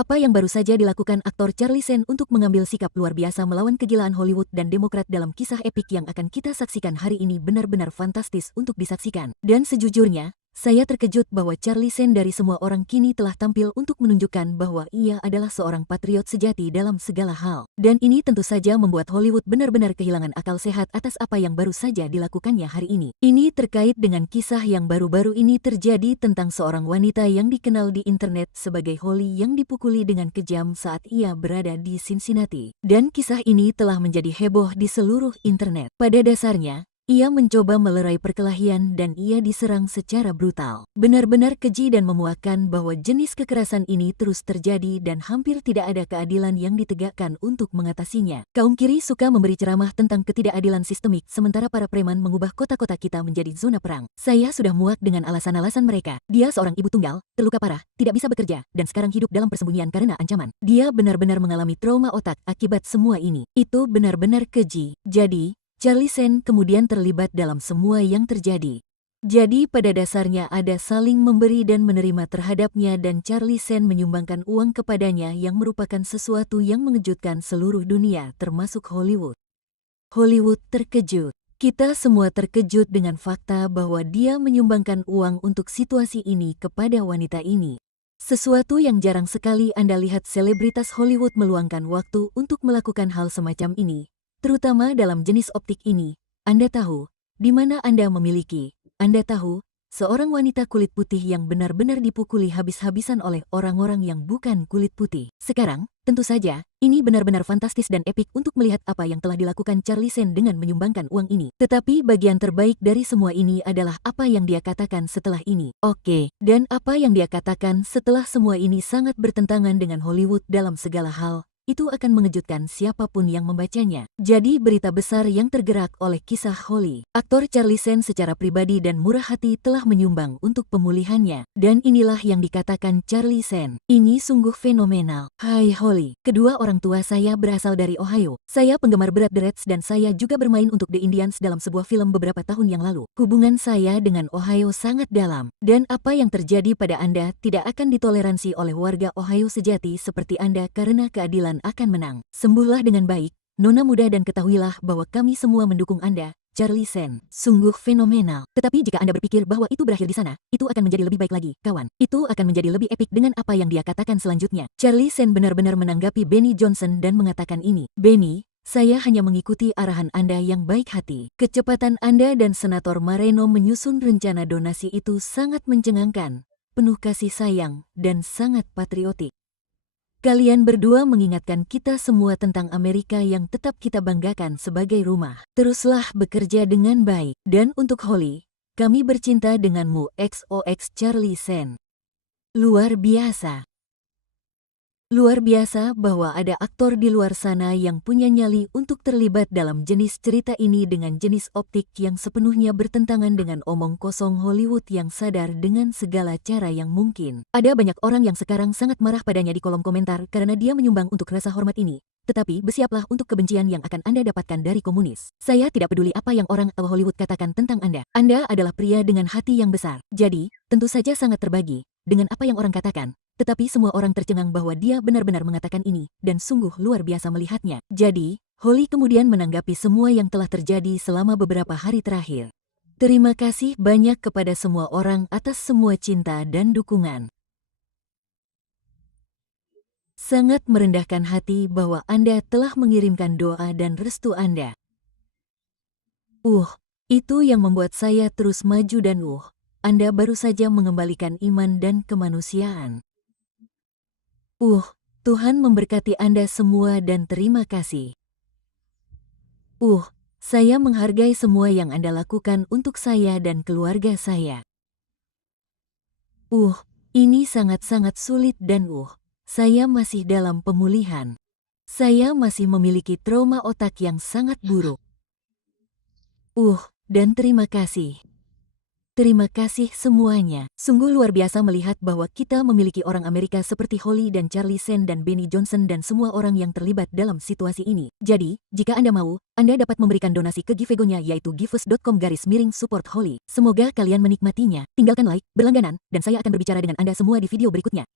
Apa yang baru saja dilakukan aktor Charlie Sheen untuk mengambil sikap luar biasa melawan kegilaan Hollywood dan Demokrat dalam kisah epik yang akan kita saksikan hari ini benar-benar fantastis untuk disaksikan. Dan sejujurnya, saya terkejut bahwa Charlie Sheen dari semua orang kini telah tampil untuk menunjukkan bahwa ia adalah seorang patriot sejati dalam segala hal. Dan ini tentu saja membuat Hollywood benar-benar kehilangan akal sehat atas apa yang baru saja dilakukannya hari ini. Ini terkait dengan kisah yang baru-baru ini terjadi tentang seorang wanita yang dikenal di internet sebagai Holly yang dipukuli dengan kejam saat ia berada di Cincinnati. Dan kisah ini telah menjadi heboh di seluruh internet. Pada dasarnya, ia mencoba melerai perkelahian dan ia diserang secara brutal. Benar-benar keji dan memuakkan bahwa jenis kekerasan ini terus terjadi dan hampir tidak ada keadilan yang ditegakkan untuk mengatasinya. Kaum kiri suka memberi ceramah tentang ketidakadilan sistemik sementara para preman mengubah kota-kota kita menjadi zona perang. Saya sudah muak dengan alasan-alasan mereka. Dia seorang ibu tunggal, terluka parah, tidak bisa bekerja, dan sekarang hidup dalam persembunyian karena ancaman. Dia benar-benar mengalami trauma otak akibat semua ini. Itu benar-benar keji. Jadi, Charlie Sheen kemudian terlibat dalam semua yang terjadi. Jadi pada dasarnya ada saling memberi dan menerima terhadapnya dan Charlie Sheen menyumbangkan uang kepadanya yang merupakan sesuatu yang mengejutkan seluruh dunia termasuk Hollywood. Hollywood terkejut. Kita semua terkejut dengan fakta bahwa dia menyumbangkan uang untuk situasi ini kepada wanita ini. Sesuatu yang jarang sekali Anda lihat selebritas Hollywood meluangkan waktu untuk melakukan hal semacam ini. Terutama dalam jenis optik ini, Anda tahu, di mana Anda memiliki, Anda tahu, seorang wanita kulit putih yang benar-benar dipukuli habis-habisan oleh orang-orang yang bukan kulit putih. Sekarang, tentu saja, ini benar-benar fantastis dan epik untuk melihat apa yang telah dilakukan Charlie Sheen dengan menyumbangkan uang ini. Tetapi bagian terbaik dari semua ini adalah apa yang dia katakan setelah ini. Oke, dan apa yang dia katakan setelah semua ini sangat bertentangan dengan Hollywood dalam segala hal. Itu akan mengejutkan siapapun yang membacanya. Jadi berita besar yang tergerak oleh kisah Holly. Aktor Charlie Sheen secara pribadi dan murah hati telah menyumbang untuk pemulihannya. Dan inilah yang dikatakan Charlie Sheen. Ini sungguh fenomenal. Hai Holly, kedua orang tua saya berasal dari Ohio. Saya penggemar berat The Reds dan saya juga bermain untuk The Indians dalam sebuah film beberapa tahun yang lalu. Hubungan saya dengan Ohio sangat dalam. Dan apa yang terjadi pada Anda tidak akan ditoleransi oleh warga Ohio sejati seperti Anda karena keadilan akan menang. Sembuhlah dengan baik, nona muda dan ketahuilah bahwa kami semua mendukung Anda, Charlie Sheen. Sungguh fenomenal. Tetapi jika Anda berpikir bahwa itu berakhir di sana, itu akan menjadi lebih baik lagi, kawan. Itu akan menjadi lebih epik dengan apa yang dia katakan selanjutnya. Charlie Sheen benar-benar menanggapi Benny Johnson dan mengatakan ini. Benny, saya hanya mengikuti arahan Anda yang baik hati. Kecepatan Anda dan Senator Moreno menyusun rencana donasi itu sangat mencengangkan, penuh kasih sayang, dan sangat patriotik. Kalian berdua mengingatkan kita semua tentang Amerika yang tetap kita banggakan sebagai rumah. Teruslah bekerja dengan baik. Dan untuk Holly, kami bercinta denganmu XOX Charlie Sheen. Luar biasa. Luar biasa bahwa ada aktor di luar sana yang punya nyali untuk terlibat dalam jenis cerita ini dengan jenis optik yang sepenuhnya bertentangan dengan omong kosong Hollywood yang sadar dengan segala cara yang mungkin. Ada banyak orang yang sekarang sangat marah padanya di kolom komentar karena dia menyumbang untuk rasa hormat ini. Tetapi bersiaplah untuk kebencian yang akan Anda dapatkan dari komunis. Saya tidak peduli apa yang orang Hollywood katakan tentang Anda. Anda adalah pria dengan hati yang besar. Jadi, tentu saja sangat terbagi dengan apa yang orang katakan. Tetapi semua orang tercengang bahwa dia benar-benar mengatakan ini, dan sungguh luar biasa melihatnya. Jadi, Holly kemudian menanggapi semua yang telah terjadi selama beberapa hari terakhir. Terima kasih banyak kepada semua orang atas semua cinta dan dukungan. Sangat merendahkan hati bahwa Anda telah mengirimkan doa dan restu Anda. Itu yang membuat saya terus maju dan Anda baru saja mengembalikan iman dan kemanusiaan. Tuhan memberkati Anda semua dan terima kasih. Saya menghargai semua yang Anda lakukan untuk saya dan keluarga saya. Ini sangat-sangat sulit dan saya masih dalam pemulihan. Saya masih memiliki trauma otak yang sangat buruk. Dan terima kasih. Terima kasih semuanya. Sungguh luar biasa melihat bahwa kita memiliki orang Amerika seperti Holly dan Charlie Sheen dan Benny Johnson dan semua orang yang terlibat dalam situasi ini. Jadi, jika Anda mau, Anda dapat memberikan donasi ke Giveago-nya yaitu givus.com/support Holly. Semoga kalian menikmatinya. Tinggalkan like, berlangganan, dan saya akan berbicara dengan Anda semua di video berikutnya.